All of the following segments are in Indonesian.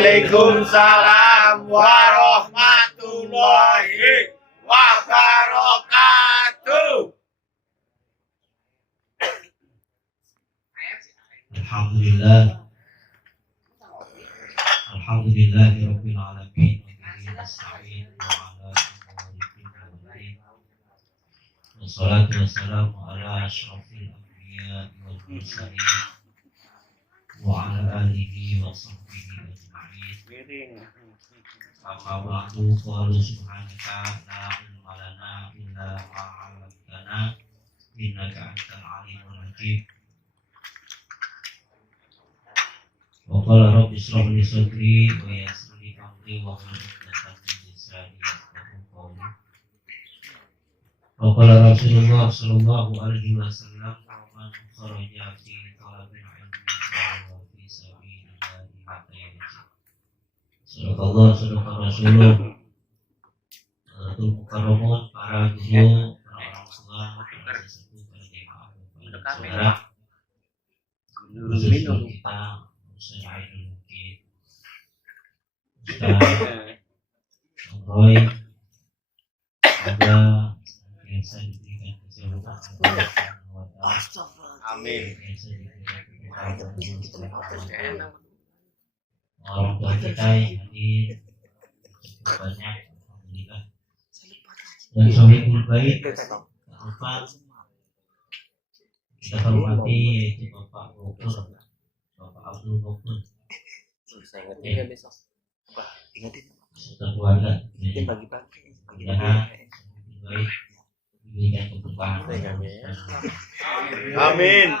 Waalaikumsalam warahmatullahi wabarakatuh. Alhamdulillah. Alhamdulillahirabbil alamin. Wassalatu wassalamu ala asyrafil anbiya wal mursalin wa ala alihi wa sahbihi ajma'in. Amma ba'du, qala subhanaka la ilma lana illa ma 'allamtana innaka antal alimul hakim. Wa qala rabbi ishrah li sadri wa yassir li amri wa hlul 'uqdatam min lisani yafqahu qawli. Wa qala Rasulullah sallallahu alaihi wasallam man kharaja fi talabil ilmi fa fi sabilillahi hatta yarji. Sadaqallah sadaqar Rasulullah. Rasul mukarramun, para guru, para orang tua, para sesepuh, para jemaah, para saudara. Khususnya kita Ustaz Aidil Mukid, Ustaz Roy, semoga biasa diberikan kesehatan Allah SWT. Amin. Biasa diberikan kesehatan orang tua kita yang hadir cukup banyak, alhamdulillah. Dan Sohibul Bait, Alfan, kita hormati yaitu Bapak Gopur, Bapak Abdul Gopur. Saya ingatkan besok. Ingatin. Serta keluarga. Mungkin pagi-pagi. Mudah-mudahan Sohibul Bait diberikan keberkahan. Amin.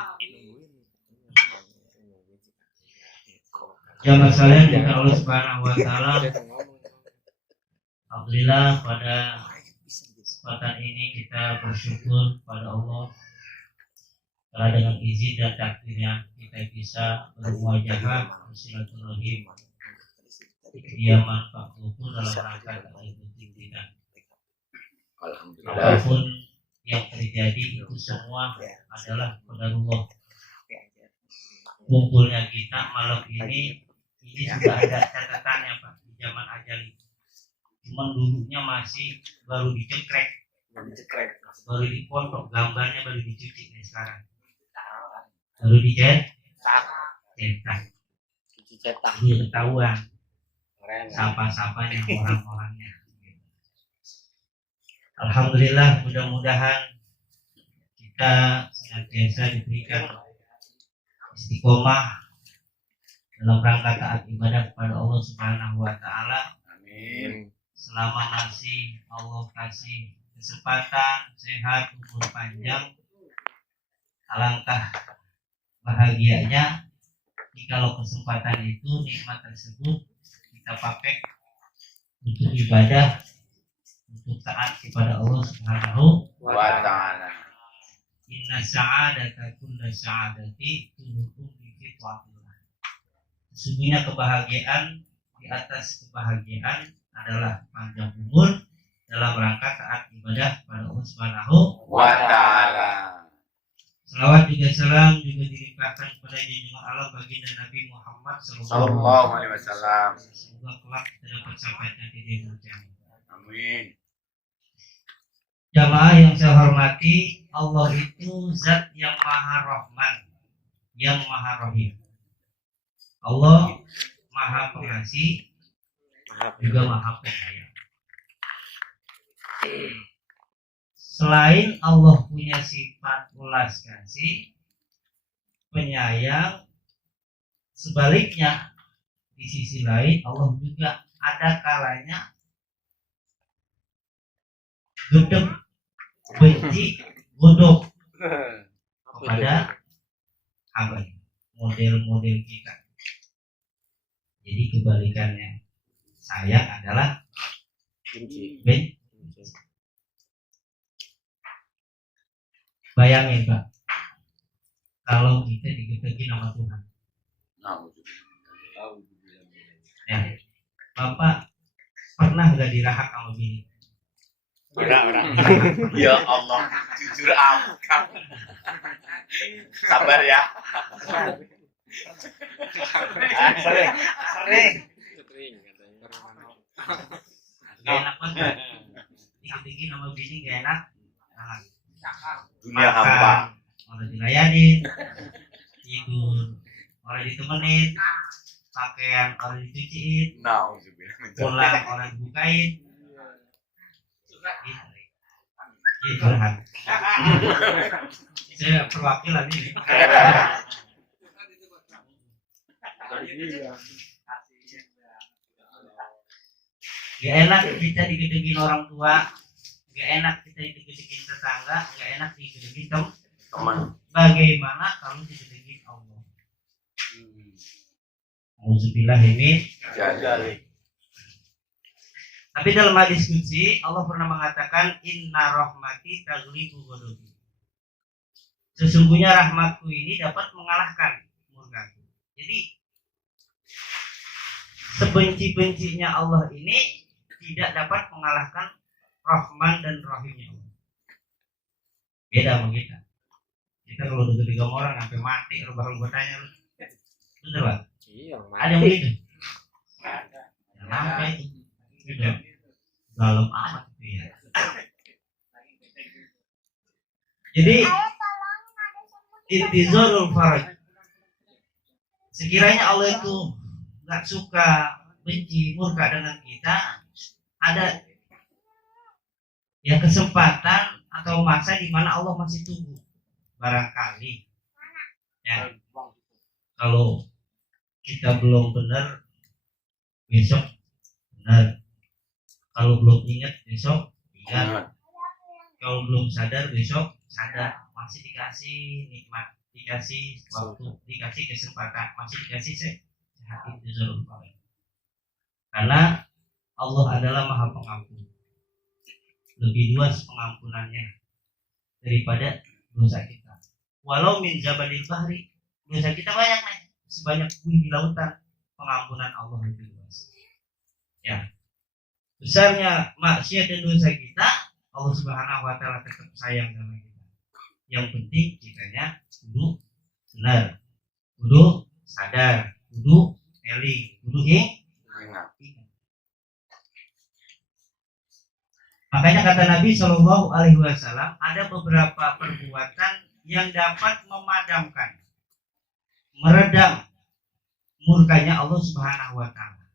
Jamaah sekalian dengan Allah Subhanahu wa taala. Alhamdulillah pada kesempatan ini kita bersyukur pada Allah karena dengan izin dan takdirnya kita bisa bermuajahah bersilaturahim di kediaman Pak Gopur dalam rangka takdir penting kita. Apapun yang terjadi itu semua adalah qadarullah. Kumpulnya kita malam ini sudah ada catatannya Pak di zaman ajal itu. Cuman dulunya masih baru dicekrek, baru dipotong, gambarnya baru dicuci nih sekarang. Baru cetak. Belum ketahuan sapa-sapanya orang-orangnya. Alhamdulillah, mudah-mudahan kita senantiasa diberikan istiqomah dalam rangka taat ibadah kepada Allah Subhanahu wa taala. Amin. Selama masih Allah kasih kesempatan, sehat, umur panjang, alangkah bahagianya jikalau kesempatan itu, nikmat tersebut kita pakai untuk ibadah, untuk taat kepada Allah Subhanahu Wa ta'ala. Inna sa'adata kulla sa'adati tuhukum bi fitwatillah. Sesungguhnya kebahagiaan di atas kebahagiaan adalah panjang umur dalam rangka taat ibadah pada Allah Subhanahu Wa ta'ala. Salawat juga salam juga dilimpahkan kepada junjungan Allah baginda Nabi Muhammad Sallallahu alaihi wasallam. Semoga kelak kita dapat sampai nanti di dunia. Amin. Jamaah yang saya hormati, Allah itu zat yang maha rahman, yang maha rahim. Allah maha pengasih, juga maha penyayang. Selain Allah punya sifat ulas kasih, penyayang, sebaliknya di sisi lain Allah juga ada kalanya gedek, benci, godok kepada hambanya, model-model kita. Jadi kebalikannya, sayang adalah benci. Bayangin Pak, kalau kita digedekin sama Tuhan. Ya, Bapak pernah nggak dirahak sama bini? Pernah. Ya Allah, jujur amat. Sabar ya. Sering. Gak enak banget. Dikit-dikit nama bini gak enak. Nah, Dunia makan, hampa. orang dilayanin, tidur, orang ditemenin, pakaian orang dicuciin, Nah, pulang orang dibukain. Iya, curhat. Saya perwakilan ini. Gak enak kita digedegin orang tua, gak enak kita digedegin tetangga, gak enak digedegin teman. Bagaimana kalau digedegin Allah? Auzubillah ini. Jadi. Tapi dalam hadis qudsi Allah pernah mengatakan inna rahmati taghlibu ghadabi. Sesungguhnya rahmatku ini dapat mengalahkan murkaku. Jadi sebenci-bencinya Allah ini tidak dapat mengalahkan Rahman dan Rahimnya Allah. Beda sama kita. Kita kalau udah tiga orang sampai mati, baru gue tanya lu. Bener Pak? Iya, Ada yang begitu? Sampai gitu. Dalam amat itu ya. Jadi intizarul faraj. Sekiranya Allah itu nggak suka, benci, murka dengan kita, ada ya kesempatan atau masa di mana Allah masih tunggu. Barangkali ya, kalau kita belum benar, besok benar. Kalau belum ingat, besok ingat. Kalau belum sadar, besok sadar. Masih dikasih nikmat, dikasih waktu, dikasih kesempatan, masih dikasih sehat itu zalul faraj. Karena Allah adalah Maha Pengampun. Lebih luas pengampunannya daripada dosa kita. Walau min zabalil bahri, dosa kita banyak nih, sebanyak buih di lautan, pengampunan Allah lebih luas. Ya. Besarnya maksiat dan dosa kita, Allah Subhanahu wa taala tetap sayang sama kita. Yang penting kitanya kudu benar, kudu sadar, kudu eling, kudu ingat. Makanya kata Nabi Shallallahu Alaihi Wasallam, ada beberapa perbuatan yang dapat memadamkan, meredam murkanya Allah Subhanahu Wa Taala.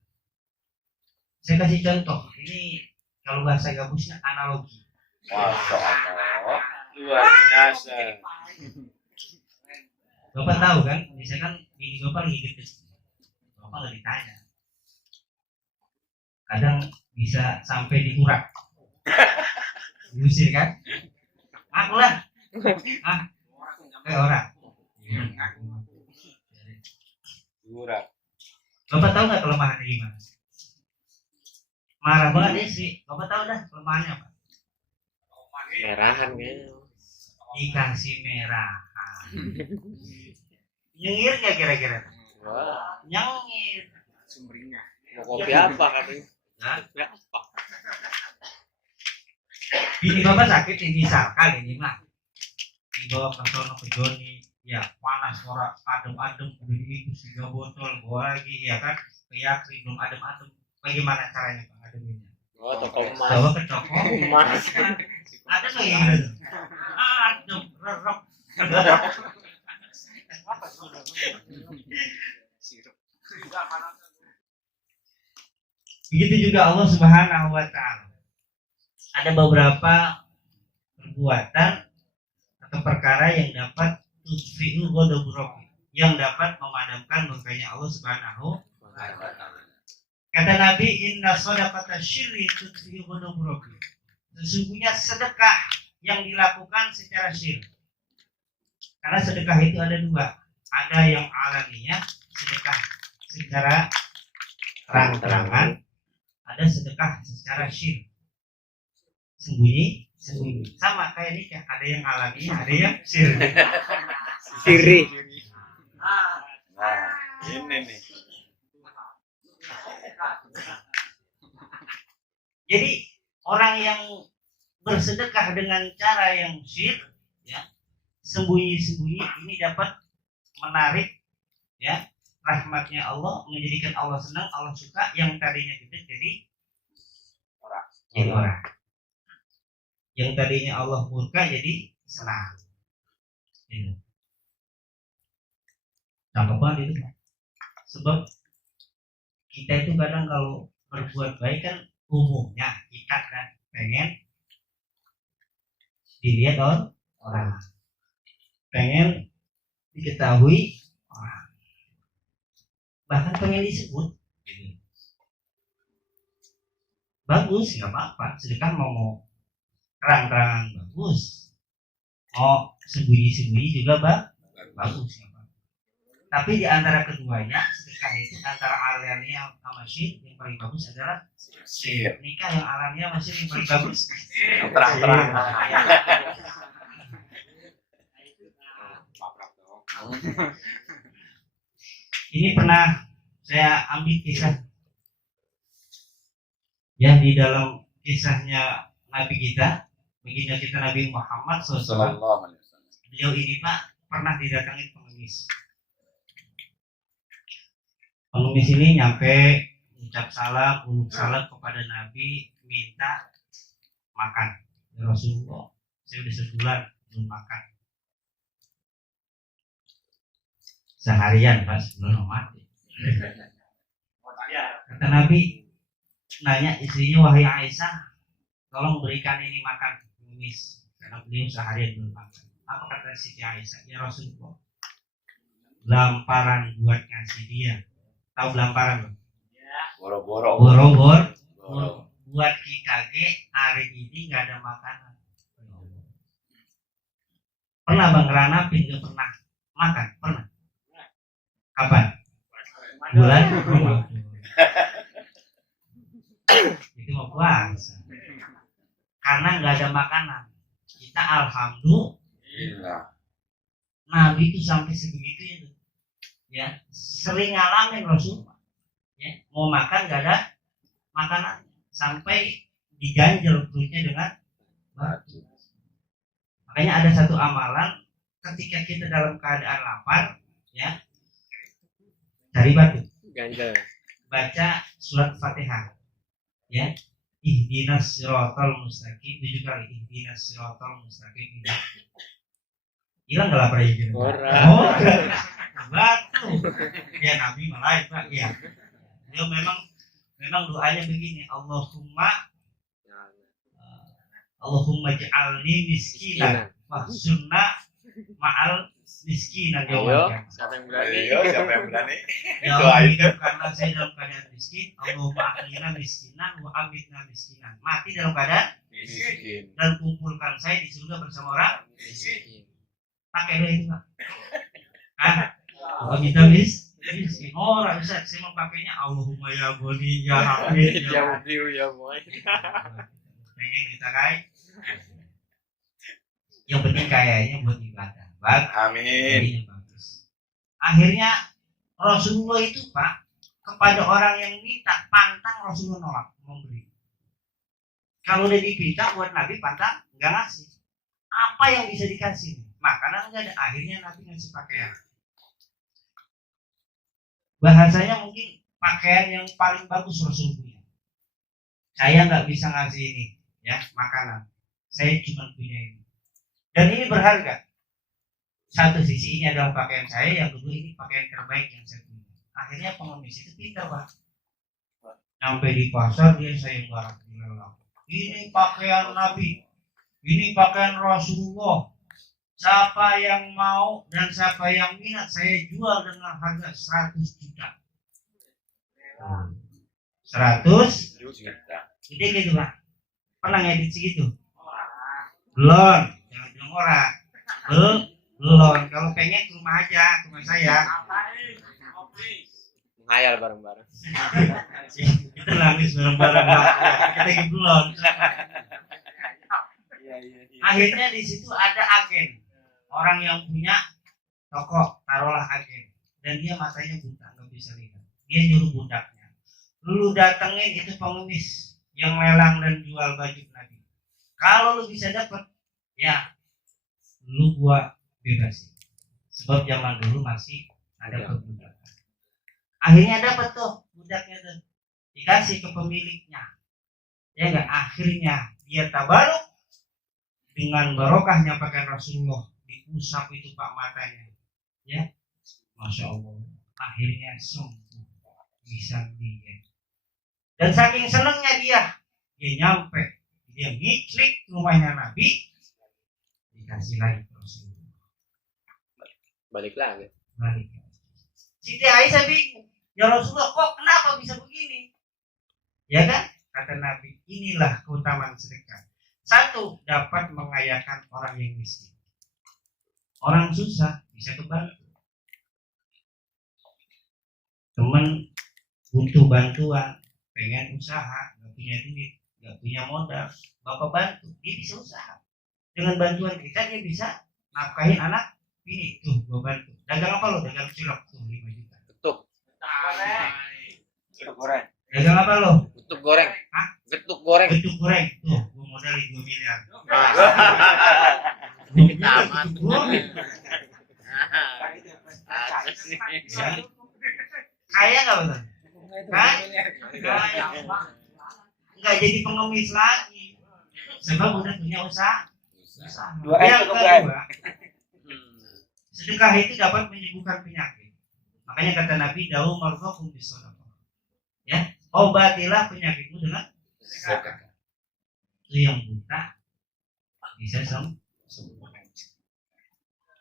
Saya kasih contoh. Ini kalau bahasa gabusnya analogi. Masya Allah. Luar biasa. Bapak tahu kan, misalkan bini bapak lagi gede, bapak nggak ditanya. Kadang bisa sampai diurak. Diusir kan? Aku lah. Orang. Urat. Bapak tahu nggak kelemahannya gimana? Marah banget istri. Bapak tahu dah kelemahannya apa? Merahan kan. Dikasih merahan. Nyengir nggak kira-kira? Wah, Nyengir. Sumringah. mau kopi apa katanya? Hah? Kopi apa? Bini bapak sakit ini misalkan ini mah dibawa ke sono ke Joni, ya panas orang adem-adem udah diingus 3 botol bawa lagi ya kan, keyakri belum adem-adem, bagaimana caranya Bang ademinnya? Oh, toko Bawa emas. ke toko Emas. ada lagi gitu, adem rerep. Begitu juga Allah Subhanahu wa taala. Ada beberapa perbuatan atau perkara yang dapat tudfi'u ghadabu rabbi, yang dapat memadamkan murkanya Allah Subhanahu wa taala. Kata Nabi, inna shadaqata syirri tudfi'u ghadabu rabbi. Sesungguhnya sedekah yang dilakukan secara syirik. Karena sedekah itu ada dua. Ada yang alamiah, sedekah secara terang-terangan, ada sedekah secara syirik. Sembunyi. Sama kayak nikah, ada yang alamiah, ada yang syirik. Siri. Nah, ini nih. Jadi orang yang bersedekah dengan cara yang syirik, ya, sembunyi-sembunyi, ini dapat menarik, ya, rahmatnya Allah, menjadikan Allah senang, Allah suka, yang tadinya gede jadi jadi orang. Yang tadinya Allah murka jadi senang. Gitu. Cakep banget itu. Sebab kita itu kadang kalau berbuat baik kan umumnya kita kan pengen dilihat orang, pengen diketahui orang, bahkan pengen disebut. Gitu. Bagus, nggak apa-apa. Sedekah mau terang-terang bagus, mau sembunyi-sembunyi juga bagus. Tapi di antara keduanya, sedekah itu antara alania sama syirik, yang paling bagus adalah Sir. nikah. Yang alania sama syirik yang paling bagus Terang-terang. Ini pernah saya ambil kisah ya, di dalam kisahnya Nabi kita, baginda kita Nabi Muhammad SAW. Sallallahu alaihi wasallam. Beliau ini Pak pernah didatangi pengemis. Pengemis ini nyampe ucap salam, uluk salam kepada Nabi, minta makan. Ya Rasulullah, saya udah sebulan belum makan. Seharian Pak sebelum mati. Kata Nabi, nanya istrinya, wahai Aisyah, tolong berikan ini makan pengemis, karena beliau seharian belum makan. Apa kata Siti Aisyah? Ya Rasulullah, lamparan buat ngasih dia. Tahu lamparan? Boro-boro. Boro-boro buat kita hari ini nggak ada makanan. Pernah Bang Rana nggak pernah makan? Pernah? Kapan? Bulan Ramadan. Itu mau puasa. Karena nggak ada makanan. Kita alhamdulillah. Iya. Nabi itu sampai sebegitunya tuh. Ya, sering ngalamin Rasulullah. Ya, mau makan nggak ada makanan, sampai diganjel perutnya dengan batu. Makanya ada satu amalan ketika kita dalam keadaan lapar, ya, cari batu, Ganjel. baca surat Fatihah, ya, ihdinas siratal mustaqim 7 kali, ihdinas siratal mustaqim. Hilang nggak lapar ya? Oh, batu. Ya Nabi malah Pak, ya. Dia memang doanya begini, Allahumma ja'alni miskinan mahsunna ma'al miskinan. Ayo, siapa yang berani? Ayo, siapa yang berani? Ya Doa Allah, itu. karena saya dalam keadaan miskin, Allahumma akhirna miskinan wa amitna miskinan. Mati dalam keadaan Miskin. dan kumpulkan saya di surga bersama orang Miskin. pakai doa itu Pak. Wa amitna miskin. Oh, bisa saya mau pakainya Allahumma ya Bani ya Hamid Ya ya mobil ya boy. pengen kita kaya. Yang penting kayaknya buat ibadah. Bagus. Amin. Jadinya bagus. Akhirnya Rasulullah itu Pak, kepada orang yang minta pantang, Rasulullah nolak memberi. Kalau udah dipinta buat Nabi pantang nggak ngasih. Apa yang bisa dikasih? Makanan nggak ada. Akhirnya Nabi ngasih pakaian. Bahasanya mungkin pakaian yang paling bagus Rasul punya. Saya nggak bisa ngasih ini, ya, makanan. Saya cuma punya ini. Dan ini berharga. Satu sisi ini adalah pakaian saya, yang kedua ini pakaian terbaik yang saya punya. Akhirnya pengemis itu pintar Pak. Sampai di pasar dia sayang barang. Ini pakaian Nabi, ini pakaian Rasulullah. Siapa yang mau dan siapa yang minat, saya jual dengan harga 100 juta. 100 Juta. gede gitu Pak. Pernah ngedit segitu? Belum, jangan bilang orang. Belum, kalau pengen ke rumah aja, ke rumah saya. Menghayal bareng-bareng. Kita nangis bareng-bareng Pak. Kita lagi belum. Akhirnya di situ ada agen, orang yang punya toko, taruhlah agen, dan dia matanya buta, nggak bisa lihat. Dia nyuruh budaknya, lu datengin itu pengemis yang lelang dan jual baju Nabi. Kalau lu bisa dapat, ya lu gua bebasin. Sebab zaman dulu masih ada perbudakan. Akhirnya dapat tuh budaknya tuh, dikasih ke pemiliknya. Ya enggak, akhirnya dia tabaruk dengan barokahnya pakaian Rasulullah, diusap itu pak matanya. Ya, Masya Allah. Akhirnya sembuh, bisa dia. Dan saking senangnya dia nyampe, dia ngiklik rumahnya Nabi, dikasih lagi Rasulullah. Balik lagi. Balik. Siti Aisyah bingung, ya Rasulullah kok kenapa bisa begini? Ya kan? Kata Nabi, inilah keutamaan sedekah. Satu, dapat mengayakan orang yang miskin. Orang susah bisa kebantu. Teman butuh bantuan, pengen usaha, nggak punya duit, nggak punya modal, bapak bantu, dia bisa usaha. Dengan bantuan kita dia bisa nafkahin anak ini tuh, gua bantu. Dagang apa lo? Dagang cilok tuh 5 juta. Getuk. Goreng. Dagang apa lo? Getuk goreng. Hah? Getuk goreng. Getuk goreng tuh, gua modalin 2 miliar. Tamat. Kaya nggak betul? Nggak jadi pengemis lagi, sebab udah punya usaha. Dua Yang cukup, kedua, sedekah itu dapat menyembuhkan penyakit. Makanya kata Nabi, dawu marfakum bisadaqah. Ya, obatilah penyakitmu dengan sedekah. Itu yang buta bisa sembuh.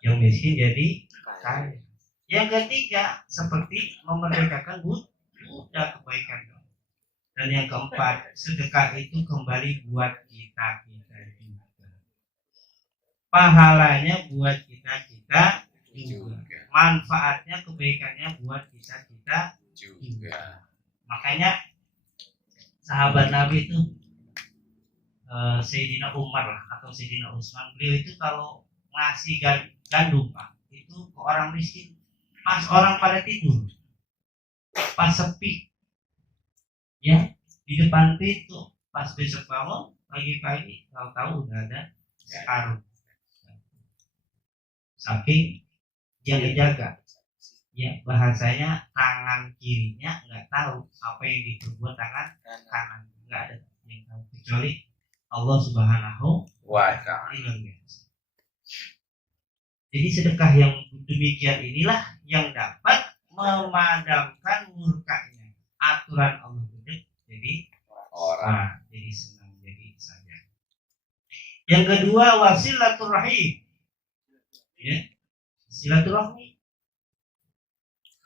Yang miskin jadi kaya. Yang ketiga, seperti memerdekakan budak kebaikan. Dan yang keempat, sedekah itu kembali buat kita juga. Pahalanya buat kita juga. Manfaatnya, kebaikannya buat kita juga. Makanya sahabat Nabi itu Sayyidina Umar lah, atau Sayyidina Utsman, beliau itu kalau ngasih gandum Pak, itu ke orang miskin pas orang pada tidur, pas sepi, ya, di depan pintu, pas besok bangun pagi-pagi tahu-tahu udah ada sekarung. Saking yang dijaga, ya, bahasanya tangan kirinya nggak tahu apa yang diperbuat tangan kanan, nggak ada yang tahu kecuali Allah Subhanahu wa Ta'ala. Jadi sedekah yang demikian inilah yang dapat memadamkan murkanya. Aturan Allah itu jadi orang jadi senang, jadi saja. Yang kedua, wasilaturrahim. Ya, silaturahmi.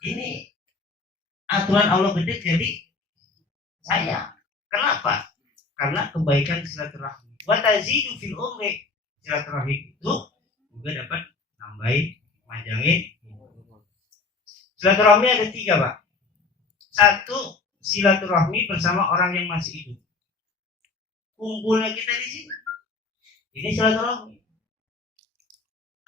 Ini aturan Allah gede jadi saya. Kenapa? Karena kebaikan silaturahmi. Wa tazidu fil umri. Silaturahim itu juga dapat nambahin, manjangin. Silaturahmi ada 3, Pak. 1, silaturahmi bersama orang yang masih hidup. Kumpulnya kita di sini. Ini silaturahmi.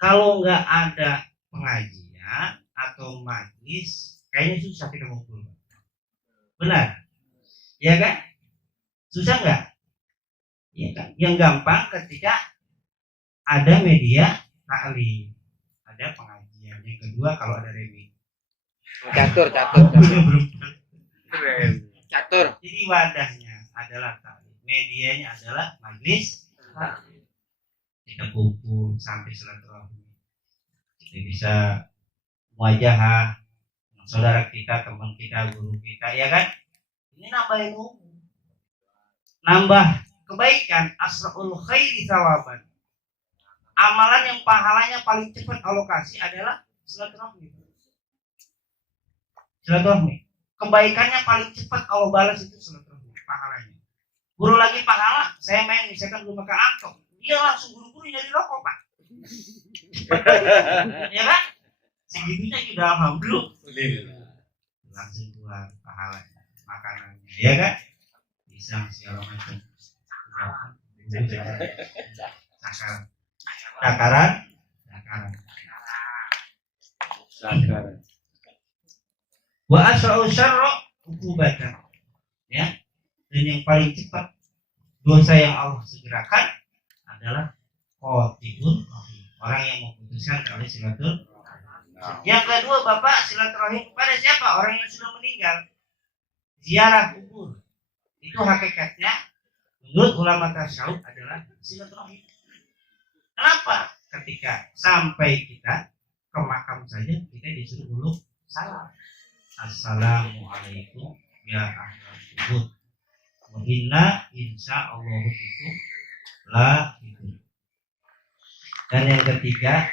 Kalau nggak ada pengajian atau majlis, kayaknya susah kita ngumpul. Benar? Ya kan? Susah nggak? Ya kan? Yang gampang ketika ada media taklim, ada pengajian. Yang kedua kalau ada remi. Catur. Jadi wadahnya adalah taklim, medianya adalah majlis. Kita kumpul sampai silaturahmi. Kita bisa muajahah saudara kita, teman kita, guru kita, ya kan? Ini nambah ilmu, nambah kebaikan. Asraul khairi thawaban. Amalan yang pahalanya paling cepat alokasi adalah silaturahmi. Silaturahmi. Kebaikannya paling cepat Allah balas itu silaturahmi pahalanya. Guru lagi pahala, saya main misalkan rumah ke angkot, dia langsung buru-buru nyari rokok, Pak. Ya kan? Segitunya sudah alhamdulillah. Langsung keluar pahala makanannya, ya kan? Pisang segala macam. Sakaran. Wa asra'u syarra ukubatan. Ya. Dan yang paling cepat dosa yang Allah segerakan adalah qati'un rahim, orang yang memutuskan tali silaturahim. Yang kedua, Bapak, silaturahim kepada siapa? Orang yang sudah meninggal. Ziarah kubur. Itu hakikatnya menurut ulama tasawuf adalah silaturahim. Kenapa? Ketika sampai kita ke makam saja kita disuruh dulu salam. Assalamualaikum ya ahlal kubur. Wa inna insya Allah itu la itu. Dan yang ketiga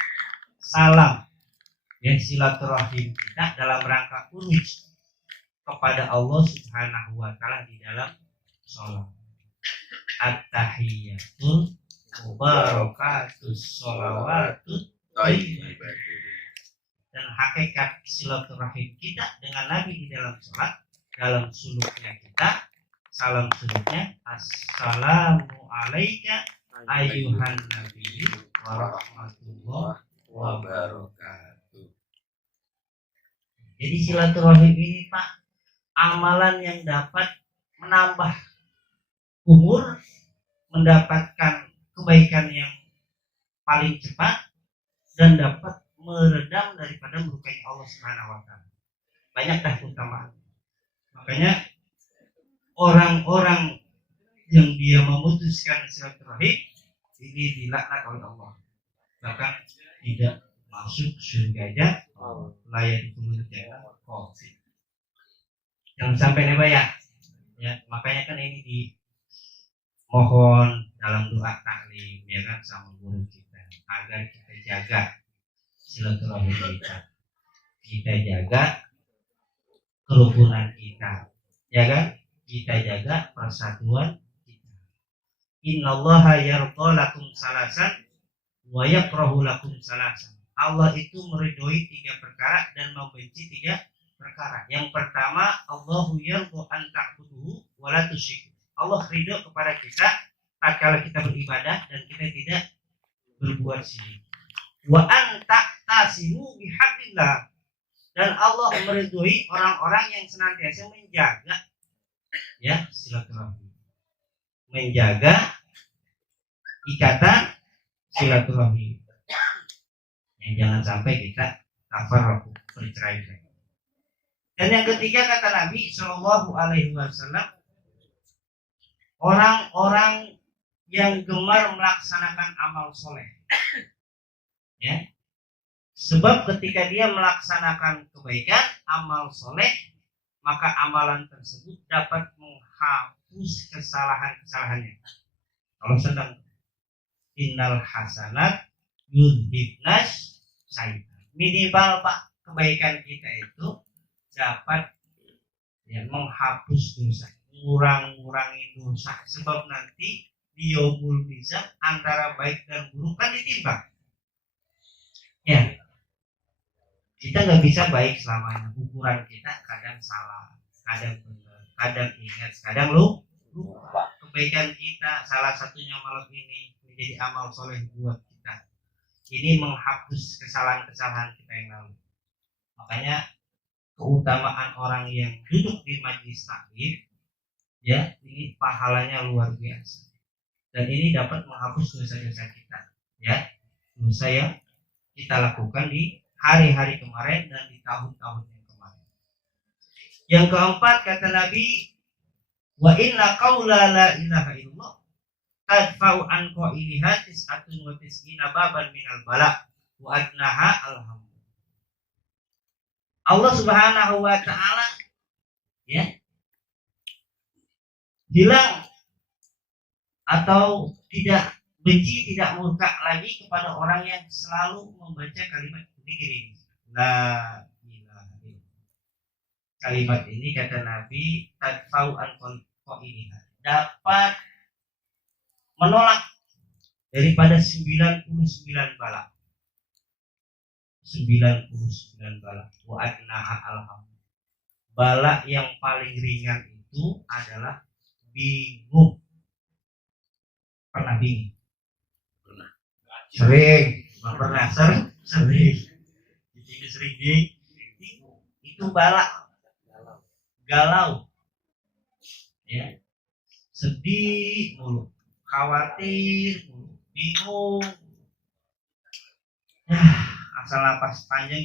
salam, ya silaturahim kita dalam rangka uruj kepada Allah Subhanahu wa taala di dalam sholat. At-tahiyatul mubarakatus sholawatut thayyibah. Dan hakikat silaturahim kita dengan Nabi di dalam sholat, dalam suluknya kita, salam suluknya assalamu alaika ayyuhan nabi wa rahmatullah wa barakatuh. Jadi silaturahim ini Pak, amalan yang dapat menambah umur, mendapatkan kebaikan yang paling cepat, dan dapat meredam daripada murkanya Allah Subhanahu wa taala. Banyak dah keutamaan. Makanya orang-orang yang dia memutuskan silaturahim ini dilaknat oleh Allah. Bahkan tidak masuk surga layak dikubur jannah. Jangan sampai nih Pak ya. Ya, makanya kan ini dimohon dalam doa taklim ya kan sama guru kita agar kita jaga silaturahim kita jaga kerukunan kita, ya kan? Kita jaga persatuan kita. Innallaha yarda lakum salasan wa yakrahu lakum salasan. Allah itu meridhoi 3 perkara dan membenci 3 perkara. Yang pertama, Allahu yarda an ta'buduhu wa la tusyriku. Allah ridho kepada kita tatkala kita beribadah dan kita tidak berbuat syirik. Wa an ta'tasimu bihablillah. Dan Allah meridhoi orang-orang yang senantiasa menjaga ya silaturahmi. Menjaga ikatan silaturahmi. Yang jangan sampai kita tafarraqu, bercerai. Dan yang ketiga kata Nabi Shallallahu Alaihi Wasallam, orang-orang yang gemar melaksanakan amal soleh, ya, sebab ketika dia melaksanakan kebaikan, amal soleh, maka amalan tersebut dapat menghapus kesalahan-kesalahannya. Kalau sedang innal hasanat yudhibnas sayyi'at. Minimal Pak, kebaikan kita itu dapat ya, menghapus dosa, ngurangi dosa, sebab nanti di yaumul mizan antara baik dan buruk kan ditimbang. Ya, kita nggak bisa baik selamanya. Ukuran kita kadang salah, kadang benar, kadang ingat, kadang lupa. Kebaikan kita salah satunya malam ini menjadi amal soleh buat kita. Ini menghapus kesalahan-kesalahan kita yang lalu. Makanya keutamaan orang yang duduk di majlis taklim, ya, ini pahalanya luar biasa. Dan ini dapat menghapus dosa-dosa kita, ya, dosa yang kita lakukan di hari-hari kemarin dan di tahun-tahun yang kemarin. Yang keempat kata Nabi, wa inna qaula la ilaha illallah tadfa'u an qailiha tis'atun wa tis'ina baban minal bala wa adnaha alhamdulillah. Allah Subhanahu wa taala ya hilang atau tidak benci, tidak murka lagi kepada orang yang selalu membaca kalimat zikir ini. La ilaha illallah. Kalimat ini kata Nabi tadfa'u an qailiha, dapat menolak daripada 99 bala. 99 bala. Wa adnaha alhamdulillah. Bala yang paling ringan itu adalah bingung. Pernah bingung? Pernah. Sering. Pernah sering. Jadi sering bingung. Itu bala. Galau. Ya. Sedih mulu. Khawatir mulu. Bingung. Asal napas panjang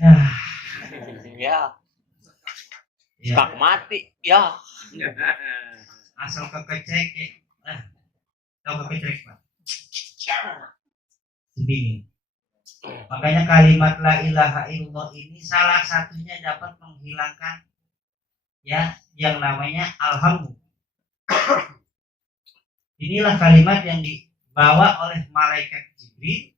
Ya. ya. Stuck mati. Ya. Asal kekecek Tahu kecrek Pak? Bingung. Makanya kalimat la ilaha illallah ini salah satunya dapat menghilangkan ya yang namanya alhamdulillah. Inilah kalimat yang dibawa oleh malaikat Jibril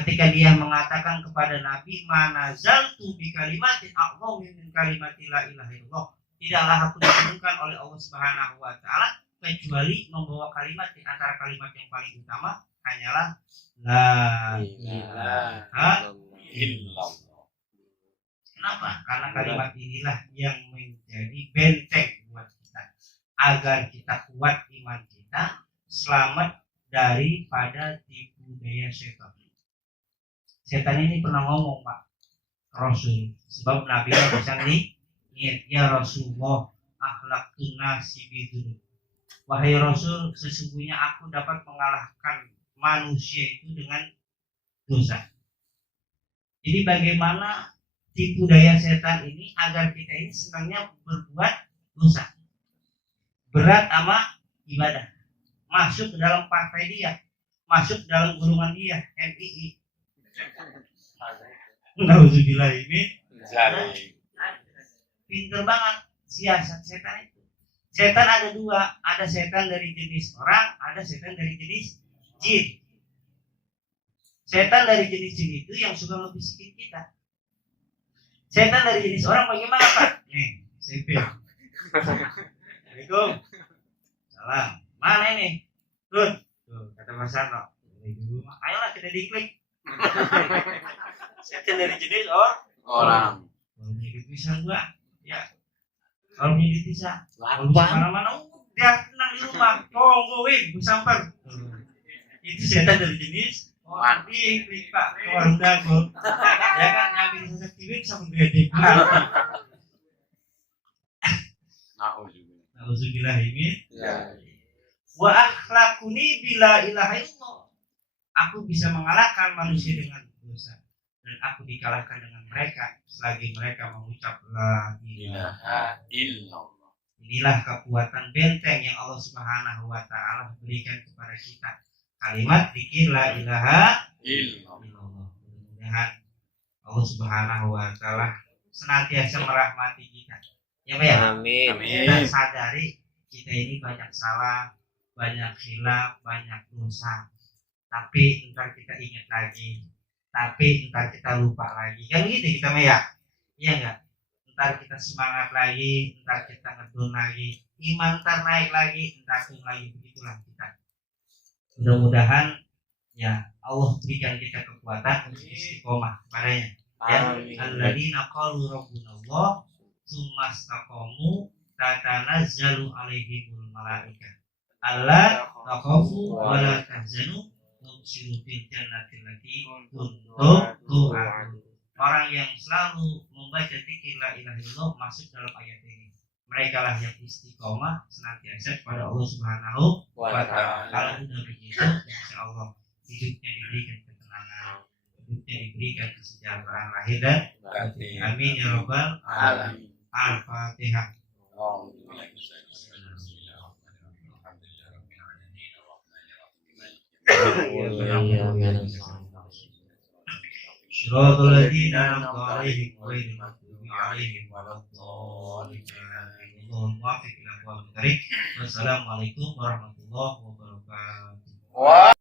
ketika dia mengatakan kepada Nabi, manazaltu bi kalimatin a'dhamu min kalimati la ilaha illallah. Tidaklah aku diturunkan oleh Allah Subhanahu wa taala kecuali membawa kalimat di antara kalimat yang paling utama hanyalah la ilaha illallah. Kenapa? Karena kalimat inilah yang menjadi benteng buat kita agar kita kuat iman kita, selamat daripada tipu daya setan. Setan ini pernah ngomong Pak Rasul, sebab Nabi bisa nih, ya Rasulullah, akhlaqun nasi bidun. Wahai Rasul, sesungguhnya aku dapat mengalahkan manusia itu dengan dosa. Jadi bagaimana tipu daya setan ini agar kita ini senangnya berbuat dosa, berat sama ibadah, masuk ke dalam partai dia, masuk dalam golongan dia, NII. Nauzubillah ini Zalim. pinter banget siasat setan itu. Setan ada dua, ada setan dari jenis orang, ada setan dari jenis jin. Setan dari jenis jin itu yang suka ngebisikin kita. Setan dari jenis orang bagaimana Pak? Nih, CP. Assalamualaikum. Salam. Mana ini? Tuh, kata Mas Sarno. Ayolah kita diklik. Setan dari jenis Orang. kalau menjadi pisang gua, ya. Kalau menjadi pisang, kalau Lapang. mana-mana udah tenang di rumah. Tungguin, gue samper. Itu setan dari jenis diklik Pak ke warung dago. Ya kan ngambil sesek tiwik sama gede. Nauzubillah ini. Ya. Wa akhlaquni bila ilaha illallah. Aku bisa mengalahkan manusia dengan dosa dan aku dikalahkan dengan mereka selagi mereka mengucap la ilaha. Illallah. Inilah kekuatan benteng yang Allah Subhanahu wa taala berikan kepada kita. Kalimat zikir la ilaha Illallah. illallah. Mudah-mudahan Allah Subhanahu wa taala senantiasa merahmati kita. Ya Pak ya? Amin. Kita sadari kita ini banyak salah, banyak khilaf, banyak dosa. Tapi ntar kita ingat lagi, tapi ntar kita lupa lagi. Kan gitu kita ya? Iya enggak? Ntar kita semangat lagi, ntar kita ngedon lagi, iman ntar naik lagi, ntar turun lagi, begitulah kita. Mudah-mudahan ya Allah berikan kita kekuatan untuk istiqomah padanya. Ya, alladzina qalu rabbunallah tsumma istaqamu tatanazzalu alaihimul malaikah alla takhafu wa la tahzanu wabshiru bil jannati allati kuntum tu'adun. Orang yang selalu membaca zikir la ilaha illallah masuk dalam ayat ini. Mereka lah yang istiqomah senantiasa kepada Allah Subhanahu wa taala. Kalau sudah begitu, insyaallah hidupnya diberikan ketenangan, hidupnya diberikan kesejahteraan lahir dan batin. Amin ya rabbal alamin. Al-Fatihah. Shiratal ladzina an'amta 'alaihim ghairil maghdubi 'alaihim waladdallin. Wassalamualaikum warahmatullahi wabarakatuh.